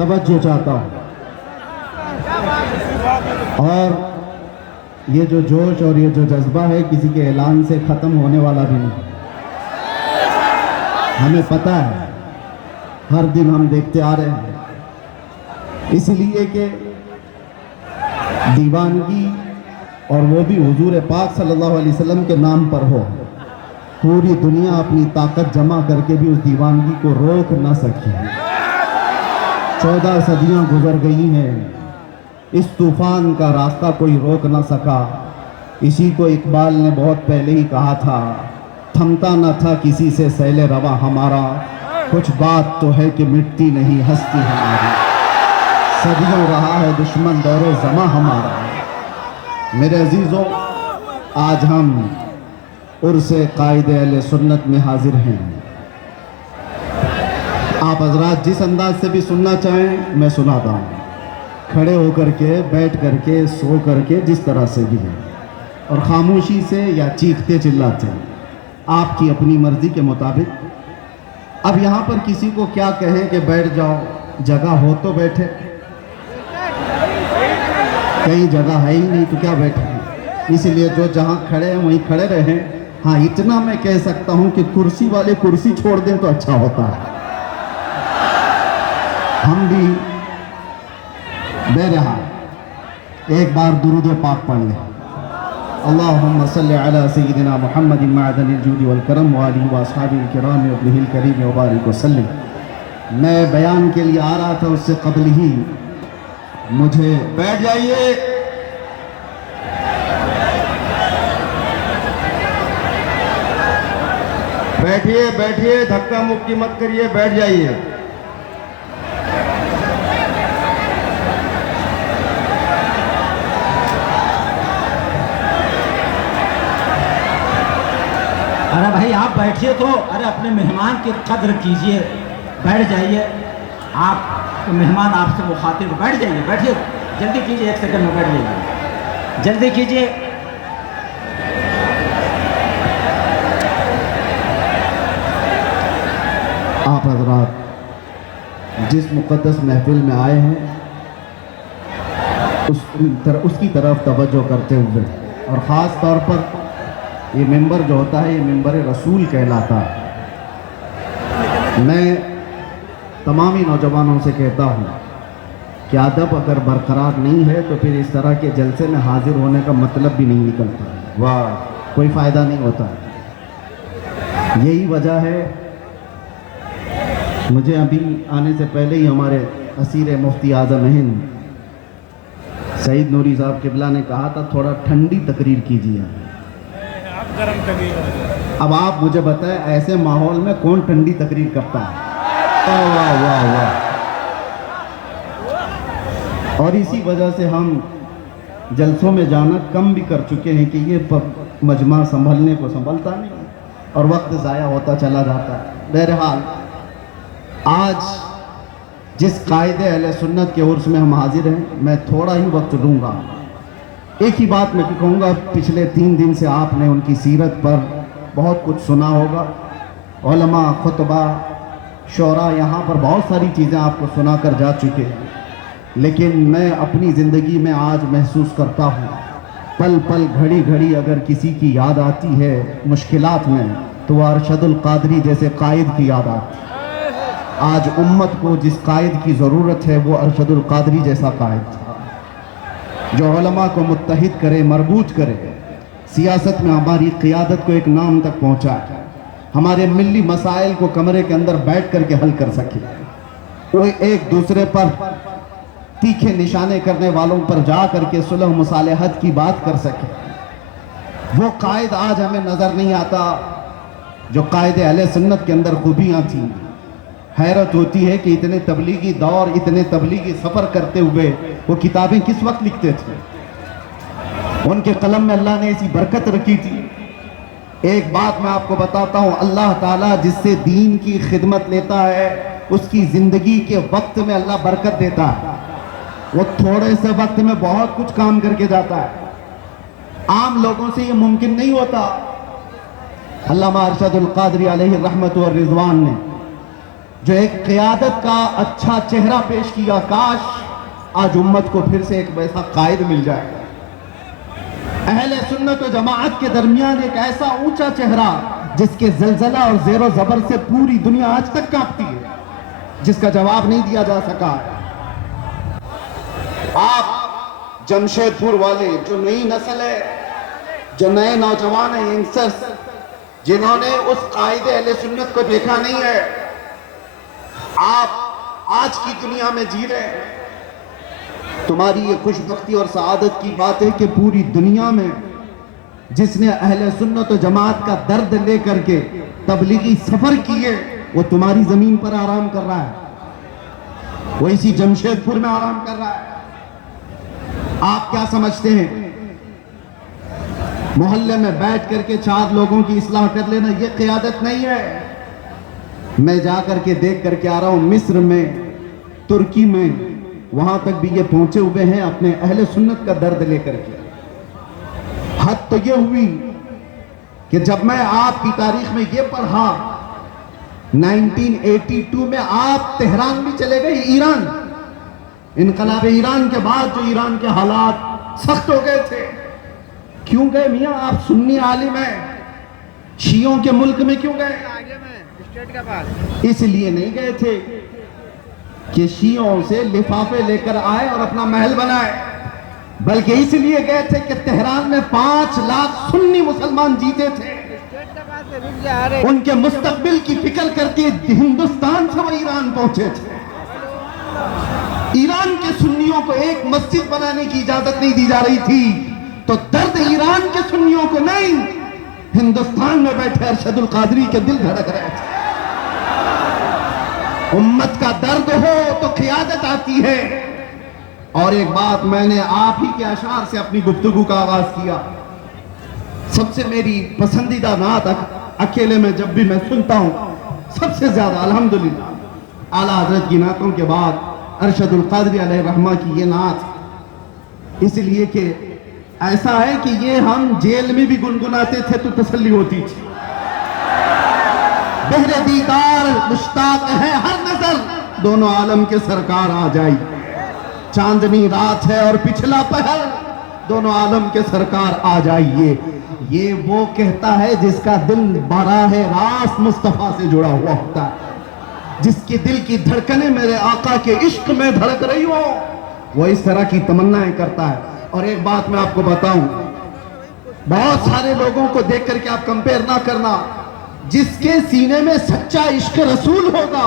توجہ چاہتا ہوں، اور یہ جو جوش اور یہ جو جذبہ ہے کسی کے اعلان سے ختم ہونے والا بھی نہیں۔ ہمیں پتہ ہے، ہر دن ہم دیکھتے آ رہے ہیں، اس لیے کہ دیوانگی اور وہ بھی حضور پاک صلی اللہ علیہ وسلم کے نام پر ہو، پوری دنیا اپنی طاقت جمع کر کے بھی اس دیوانگی کو روک نہ سکی۔ 14 صدیاں گزر گئی ہیں، اس طوفان کا راستہ کوئی روک نہ سکا۔ اسی کو اقبال نے بہت پہلے ہی کہا تھا، تھمتا نہ تھا کسی سے سیل رواں ہمارا، کچھ بات تو ہے کہ مٹتی نہیں ہستی ہماری، صدیوں رہا ہے دشمن دور زماں ہمارا۔ میرے عزیزوں، آج ہم عرس قائد اہل سنت میں حاضر ہیں۔ آپ حضرات جس انداز سے بھی سننا چاہیں میں سناتا ہوں، کھڑے ہو کر کے، بیٹھ کر کے، سو کر کے، جس طرح سے بھی ہے، اور خاموشی سے یا چیختے چلاتے، آپ کی اپنی مرضی کے مطابق۔ اب یہاں پر کسی کو کیا کہیں کہ بیٹھ جاؤ، جگہ ہو تو بیٹھے، کہیں جگہ ہے ہی نہیں تو کیا بیٹھے، اس لیے جو جہاں کھڑے ہیں وہیں کھڑے رہیں۔ ہاں اتنا میں کہہ سکتا ہوں کہ کرسی والے کرسی چھوڑ دیں تو اچھا ہوتا ہے۔ ہم بھی بہرحال ایک بار درود پاک پڑھ لیں۔ اللہم صلی علی سیدنا محمد معدن الجود والکرم وآلہ واصحابہ الکرام وابنہ الکریم وبارک وسلم۔ میں بیان کے لیے آ رہا تھا، اس سے قبل ہی مجھے بیٹھ جائیے، بیٹھیے بیٹھیے، دھکا مکی مت کریے، بیٹھ جائیے۔ ارے بھائی آپ بیٹھیے تو، ارے اپنے مہمان کی قدر کیجئے، بیٹھ جائیے، آپ مہمان آپ سے مخاطب، بیٹھ جائیے، بیٹھیے، جلدی کیجئے، 1 سیکنڈ میں بیٹھ جائیے، جلدی کیجئے۔ آپ حضرات جس مقدس محفل میں آئے ہیں اس کی طرف توجہ کرتے ہوئے، اور خاص طور پر یہ ممبر جو ہوتا ہے یہ ممبر رسول کہلاتا ہے۔ میں تمام ہی نوجوانوں سے کہتا ہوں کہ ادب اگر برقرار نہیں ہے تو پھر اس طرح کے جلسے میں حاضر ہونے کا مطلب بھی نہیں نکلتا، واہ، کوئی فائدہ نہیں ہوتا۔ یہی وجہ ہے، مجھے ابھی آنے سے پہلے ہی ہمارے اسیر مفتی اعظم ہند سعید نوری صاحب قبلہ نے کہا تھا تھوڑا ٹھنڈی تقریر کیجیے۔ اب آپ مجھے بتائیں ایسے ماحول میں کون ٹھنڈی تقریر کرتا ہے؟ واہ واہ واہ۔ اور اسی وجہ سے ہم جلسوں میں جانا کم بھی کر چکے ہیں کہ یہ مجمع سنبھلنے کو سنبھلتا نہیں اور وقت ضائع ہوتا چلا جاتا ہے۔ بہرحال آج جس قائد اہل سنت کے عرس میں ہم حاضر ہیں، میں تھوڑا ہی وقت لوں گا۔ ایک ہی بات میں کہوں گا، پچھلے 3 دن سے آپ نے ان کی سیرت پر بہت کچھ سنا ہوگا، علماء، خطبہ، شعراء یہاں پر بہت ساری چیزیں آپ کو سنا کر جا چکے ہیں، لیکن میں اپنی زندگی میں آج محسوس کرتا ہوں، پل پل گھڑی گھڑی اگر کسی کی یاد آتی ہے مشکلات میں تو وہ ارشد القادری جیسے قائد کی یاد آتی ہے۔ آج امت کو جس قائد کی ضرورت ہے وہ ارشد القادری جیسا قائد تھا، جو علماء کو متحد کرے، مربوط کرے، سیاست میں ہماری قیادت کو ایک نام تک پہنچائے، ہمارے ملی مسائل کو کمرے کے اندر بیٹھ کر کے حل کر سکے، وہ ایک دوسرے پر تیکھے نشانے کرنے والوں پر جا کر کے صلح مصالحت کی بات کر سکے۔ وہ قائد آج ہمیں نظر نہیں آتا جو قائد اہل سنت کے اندر خوبیاں تھیں۔ حیرت ہوتی ہے کہ اتنے تبلیغی دور، اتنے تبلیغی سفر کرتے ہوئے وہ کتابیں کس وقت لکھتے تھے؟ ان کے قلم میں اللہ نے ایسی برکت رکھی تھی۔ ایک بات میں آپ کو بتاتا ہوں، اللہ تعالیٰ جس سے دین کی خدمت لیتا ہے اس کی زندگی کے وقت میں اللہ برکت دیتا ہے، وہ تھوڑے سے وقت میں بہت کچھ کام کر کے جاتا ہے۔ عام لوگوں سے یہ ممکن نہیں ہوتا۔ علامہ ارشد القادری علیہ الرحمت والرضوان نے جو ایک قیادت کا اچھا چہرہ پیش کیا، کاش آج امت کو پھر سے ایک ویسا قائد مل جائے۔ اہل سنت و جماعت کے درمیان ایک ایسا اونچا چہرہ جس کے زلزلہ اور زیر و زبر سے پوری دنیا آج تک کانپتی ہے، جس کا جواب نہیں دیا جا سکا۔ آپ جمشید پور والے، جو نئی نسل ہے، جو نئے نوجوان ہیں، ینگسٹرز، جنہوں نے اس قائد اہل سنت کو دیکھا نہیں ہے، آپ آج کی دنیا میں جی رہے ہیں۔ تمہاری یہ خوش بختی اور سعادت کی بات ہے کہ پوری دنیا میں جس نے اہل سنت و جماعت کا درد لے کر کے تبلیغی سفر کیے، وہ تمہاری زمین پر آرام کر رہا ہے، وہ اسی جمشید پور میں آرام کر رہا ہے۔ آپ کیا سمجھتے ہیں محلے میں بیٹھ کر کے 4 لوگوں کی اصلاح کر لینا یہ قیادت نہیں ہے؟ میں جا کر کے دیکھ کر کے آ رہا ہوں، مصر میں، ترکی میں، وہاں تک بھی یہ پہنچے ہوئے ہیں اپنے اہل سنت کا درد لے کر کے۔ حد تو یہ ہوئی کہ جب میں آپ کی تاریخ میں یہ پڑھا، 1982 میں آپ تہران بھی چلے گئے، ایران، انقلاب ایران کے بعد جو ایران کے حالات سخت ہو گئے تھے۔ کیوں گئے میاں؟ آپ سنی عالم ہیں، شیعوں کے ملک میں کیوں گئے؟ اس لیے نہیں گئے تھے کہ شیعوں سے لفافے لے کر آئے اور اپنا محل بنائے، بلکہ اس لیے گئے تھے کہ تہران میں 5 لاکھ سنی مسلمان جیتے تھے، ان کے مستقبل کی فکر کرتے ہندوستان سے وہ ایران پہنچے تھے۔ ایران کے سنیوں کو ایک مسجد بنانے کی اجازت نہیں دی جا رہی تھی، تو درد ایران کے سنیوں کو نہیں، ہندوستان میں بیٹھے ارشد القادری کے دل دھڑک رہے تھے۔ امت کا درد ہو تو قیادت آتی ہے۔ اور ایک بات، میں نے آپ ہی کے اشعار سے اپنی گفتگو کا آغاز کیا۔ سب سے میری پسندیدہ نعت اکیلے میں جب بھی میں سنتا ہوں، سب سے زیادہ الحمدللہ اعلیٰ حضرت کی نعتوں کے بعد ارشد القادری علیہ رحمہ کی یہ نعت، اس لیے کہ ایسا ہے کہ یہ ہم جیل میں بھی گنگناتے تھے تو تسلی ہوتی تھی۔ بہر دیدار مشتاق ہے ہر نظر، دونوں عالم کے سرکار آ جائی۔ چاندنی رات ہے اور پچھلا پہر، دونوں عالم کے سرکار آ جائیے۔ یہ وہ کہتا ہے جس کا دل براہ راست مصطفیٰ سے جڑا ہوا ہوتا ہے، جس کے دل کی دھڑکنیں میرے آقا کے عشق میں دھڑک رہی ہو، وہ اس طرح کی تمنائیں کرتا ہے۔ اور ایک بات میں آپ کو بتاؤں، بہت سارے لوگوں کو دیکھ کر کے آپ کمپیر نہ کرنا، جس کے سینے میں سچا عشق رسول ہوگا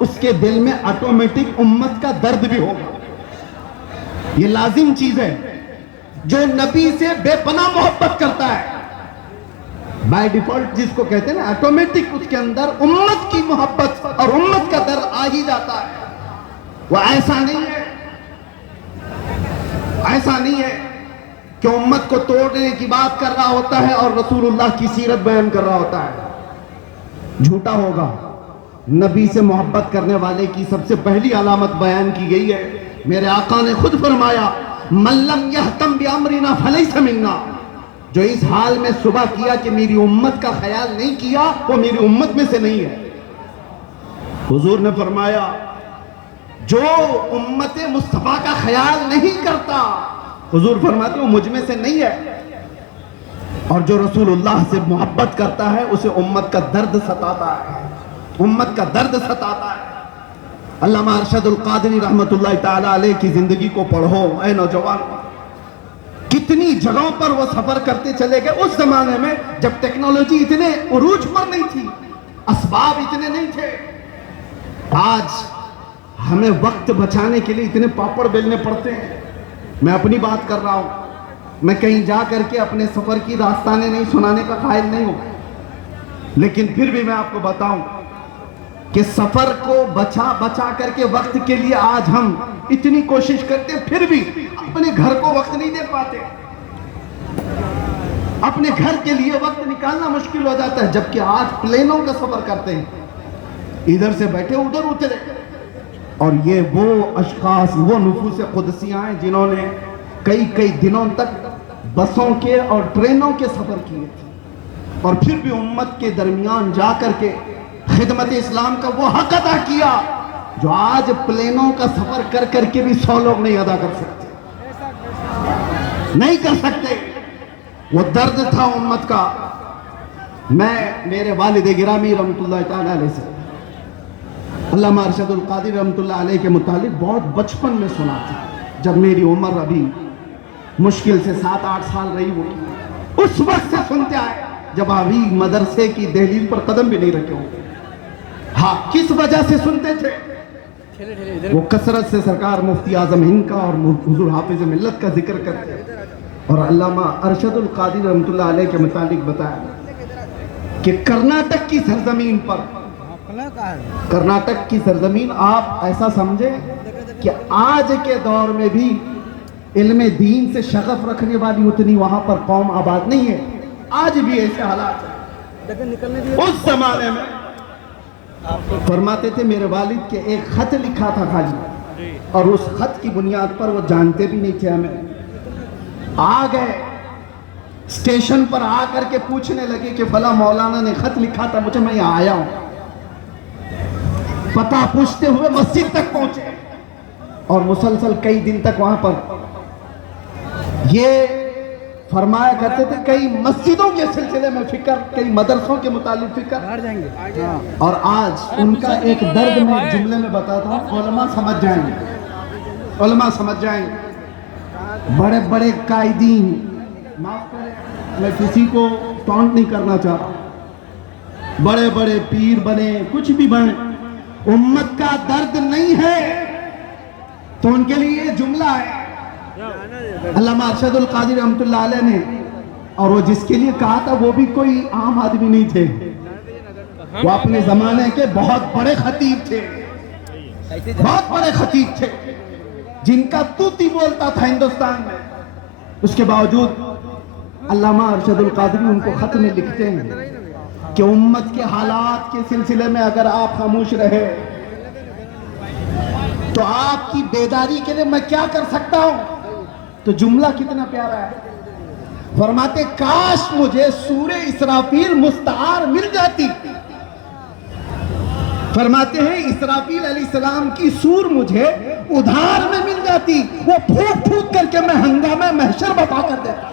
اس کے دل میں آٹومیٹک امت کا درد بھی ہوگا۔ یہ لازم چیز ہے۔ جو نبی سے بے پناہ محبت کرتا ہے، بائی ڈیفالٹ جس کو کہتے ہیں نا آٹومیٹک، اس کے اندر امت کی محبت اور امت کا درد آ ہی جاتا ہے۔ وہ ایسا نہیں ہے، ایسا نہیں ہے کہ امت کو توڑنے کی بات کر رہا ہوتا ہے اور رسول اللہ کی سیرت بیان کر رہا ہوتا ہے۔ جھوٹا ہوگا۔ نبی سے محبت کرنے والے کی سب سے پہلی علامت بیان کی گئی ہے، میرے آقا نے خود فرمایا، من لم یہتم بامرنا فلیس منا، جو اس حال میں صبح کیا کہ میری امت کا خیال نہیں کیا، وہ میری امت میں سے نہیں ہے۔ حضور نے فرمایا، جو امت مصطفیٰ کا خیال نہیں کرتا، حضور فرماتے وہ مجھ میں سے نہیں ہے۔ اور جو رسول اللہ سے محبت کرتا ہے اسے امت کا درد ستاتا ہے، امت کا درد ستاتا ہے۔ علامہ ارشد القادری رحمت اللہ تعالیٰ علیہ کی زندگی کو پڑھو اے نوجوان، کتنی جگہوں پر وہ سفر کرتے چلے گئے اس زمانے میں جب ٹیکنالوجی اتنے عروج پر نہیں تھی، اسباب اتنے نہیں تھے۔ آج ہمیں وقت بچانے کے لیے اتنے پاپڑ بیلنے پڑتے ہیں۔ میں اپنی بات کر رہا ہوں، میں کہیں جا کر کے اپنے سفر کی داستانیں نہیں سنانے کا قائل نہیں ہوں، لیکن پھر بھی میں آپ کو بتاؤں کہ سفر کو بچا کر کے وقت کے لیے آج ہم اتنی کوشش کرتے ہیں، پھر بھی اپنے گھر کو وقت نہیں دے پاتے، اپنے گھر کے لیے وقت نکالنا مشکل ہو جاتا ہے، جبکہ آج پلینوں کا سفر کرتے ہیں، ادھر سے بیٹھے ادھر اترے۔ اور یہ وہ اشخاص، وہ نفوس قدسیاں ہیں جنہوں نے کئی دنوں تک بسوں کے اور ٹرینوں کے سفر کیے تھے، اور پھر بھی امت کے درمیان جا کر کے خدمت اسلام کا وہ حق ادا کیا جو آج پلینوں کا سفر کر کر کے بھی 100 لوگ نہیں ادا کر سکتے، نہیں کر سکتے۔ وہ درد تھا امت کا۔ میں میرے والد گرامی رحمت اللہ تعالیٰ علیہ سے علامہ ارشد القادری رحمت اللہ علیہ کے متعلق بہت بچپن میں سنا تھا، جب میری عمر ابھی مشکل سے 7-8 سال رہی ہوگی، اس وقت سے سنتے آئے جب ابھی مدرسے کی دہلیز پر قدم بھی نہیں رکھے ہوں۔ ہاں، کس وجہ سے سنتے تھے؟ وہ کثرت سے سرکار مفتی اعظم ہند کا اور حضور حافظ ملت کا ذکر کرتے اور علامہ ارشد القادری رحمت اللہ علیہ کے متعلق بتایا کہ کرناٹک کی سرزمین پر، کرناٹک کی سرزمین آپ ایسا سمجھیں کہ آج کے دور میں بھی علم دین سے شغف رکھنے والی اتنی وہاں پر قوم آباد نہیں ہے، آج بھی ایسے حالات ہیں۔ اس زمانے میں فرماتے تھے میرے والد کے ایک خط لکھا تھا خالی، اور اس خط کی بنیاد پر وہ جانتے بھی نہیں تھے ہمیں، آ گئے اسٹیشن پر آ کر کے پوچھنے لگے کہ فلاں مولانا نے خط لکھا تھا مجھے، میں یہاں آیا ہوں۔ پتہ پوچھتے ہوئے مسجد تک پہنچے اور مسلسل کئی دن تک وہاں پر یہ فرمایا کرتے تھے کئی مسجدوں کے سلسلے میں فکر، کئی مدرسوں کے متعلق فکر، اور آج ان کا ایک درد میں ایک جملے میں بتاتا ہوں، علماء سمجھ جائیں گے، علماء سمجھ جائیں گے۔ بڑے بڑے قائدین، معاف کریں میں کسی کو ٹونٹ نہیں کرنا چاہ رہا، بڑے بڑے پیر بنے، کچھ بھی بنے، امت کا درد نہیں ہے تو ان کے لیے یہ جملہ ہے۔ علامہ ارشد القادری رحمت اللہ علیہ نے، اور وہ جس کے لیے کہا تھا وہ بھی کوئی عام آدمی نہیں تھے، وہ اپنے زمانے کے بہت بڑے خطیب تھے، بہت بڑے خطیب تھے جن کا توتی بولتا تھا ہندوستان میں۔ اس کے باوجود علامہ ارشد القادری ان کو خط میں لکھتے ہیں کہ امت کے حالات کے سلسلے میں اگر آپ خاموش رہے تو آپ کی بیداری کے لیے میں کیا کر سکتا ہوں؟ تو جملہ کتنا پیارا ہے، فرماتے کاش مجھے سورہ اسرافیل مستعار مل جاتی۔ فرماتے ہیں اسرافیل علیہ السلام کی سور مجھے ادھار میں مل جاتی، وہ پھونک پھونک کر کے میں ہنگامہ محشر بتا کر دیتا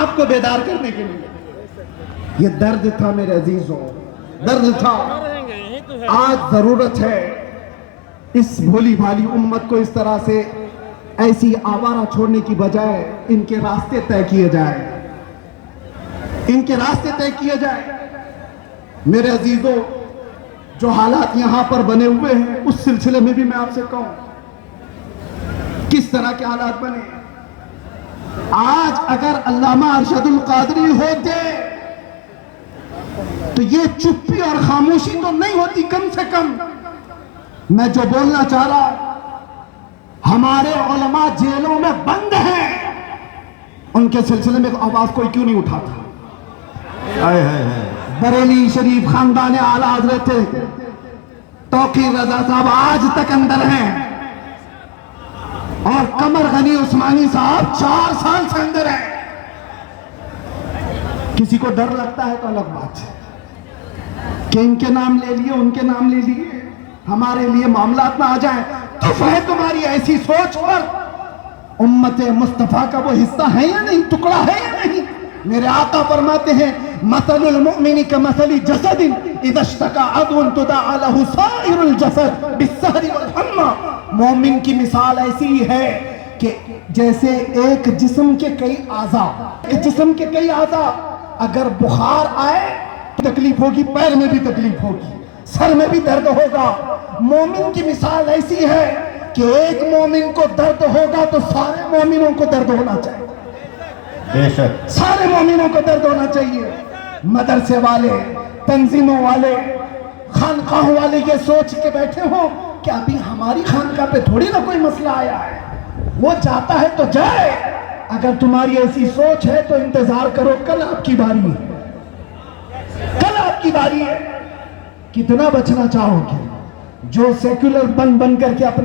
آپ کو بیدار کرنے کے لیے۔ یہ درد تھا میرے عزیزوں، درد تھا۔ آج ضرورت ہے اس بھولی بھالی امت کو اس طرح سے ایسی آوارہ چھوڑنے کی بجائے ان کے راستے طے کیے جائے، ان کے راستے طے کیے جائے۔ میرے عزیزوں، جو حالات یہاں پر بنے ہوئے ہیں اس سلسلے میں بھی میں آپ سے کہوں کس طرح کے حالات بنے۔ آج اگر علامہ ارشد القادری ہوتے تو یہ چپی اور خاموشی تو نہیں ہوتی، کم سے کم میں جو بولنا چاہ رہا ہوں، ہمارے علماء جیلوں میں بند ہیں، ان کے سلسلے میں آواز کوئی کیوں نہیں اٹھاتا؟ بریلی شریف خاندان اعلیٰ حضرت توقیر رضا صاحب آج تک اندر ہیں، اور قمر غنی عثمانی صاحب 4 سال سے اندر ہیں۔ کسی کو ڈر لگتا ہے تو الگ بات ہے کہ ان کے نام لے لیے، ان کے نام لے لیے، ہمارے لیے معاملات نہ آ جائیں۔ تو ہے تمہاری ایسی سوچ پر امت مصطفیٰ کا وہ حصہ ہے یا نہیں، ٹکڑا ہے یا نہیں؟ میرے آقا فرماتے ہیں مثل المؤمن کمثل جسد اذا اشتکى عضو تداعى له سائر الجسد بالسہر والحمى۔ مومن کی مثال ایسی ہے کہ جیسے ایک جسم کے کئی اعضاء، ایک جسم کے کئی اعضاء، اگر بخار آئے تکلیف ہوگی، پیر میں بھی تکلیف ہوگی، سر میں بھی درد ہوگا۔ مومن کی مثال ایسی ہے کہ ایک مومن کو درد ہوگا تو سارے مومنوں کو درد ہونا چاہیے، بے شک سارے مومنوں کو درد ہونا چاہیے۔ مدرسے والے، تنظیموں والے، خانقاہ والے یہ سوچ کے بیٹھے ہوں کہ ابھی ہماری خانقاہ پہ تھوڑی نہ کوئی مسئلہ آیا ہے، وہ جاتا ہے تو جائے۔ اگر تمہاری ایسی سوچ ہے تو انتظار کرو، کل آپ کی باری ہے، کل آپ کی باری ہے۔ کتنا بچنا چاہو گے جو سیکولر بن کر کے اپنے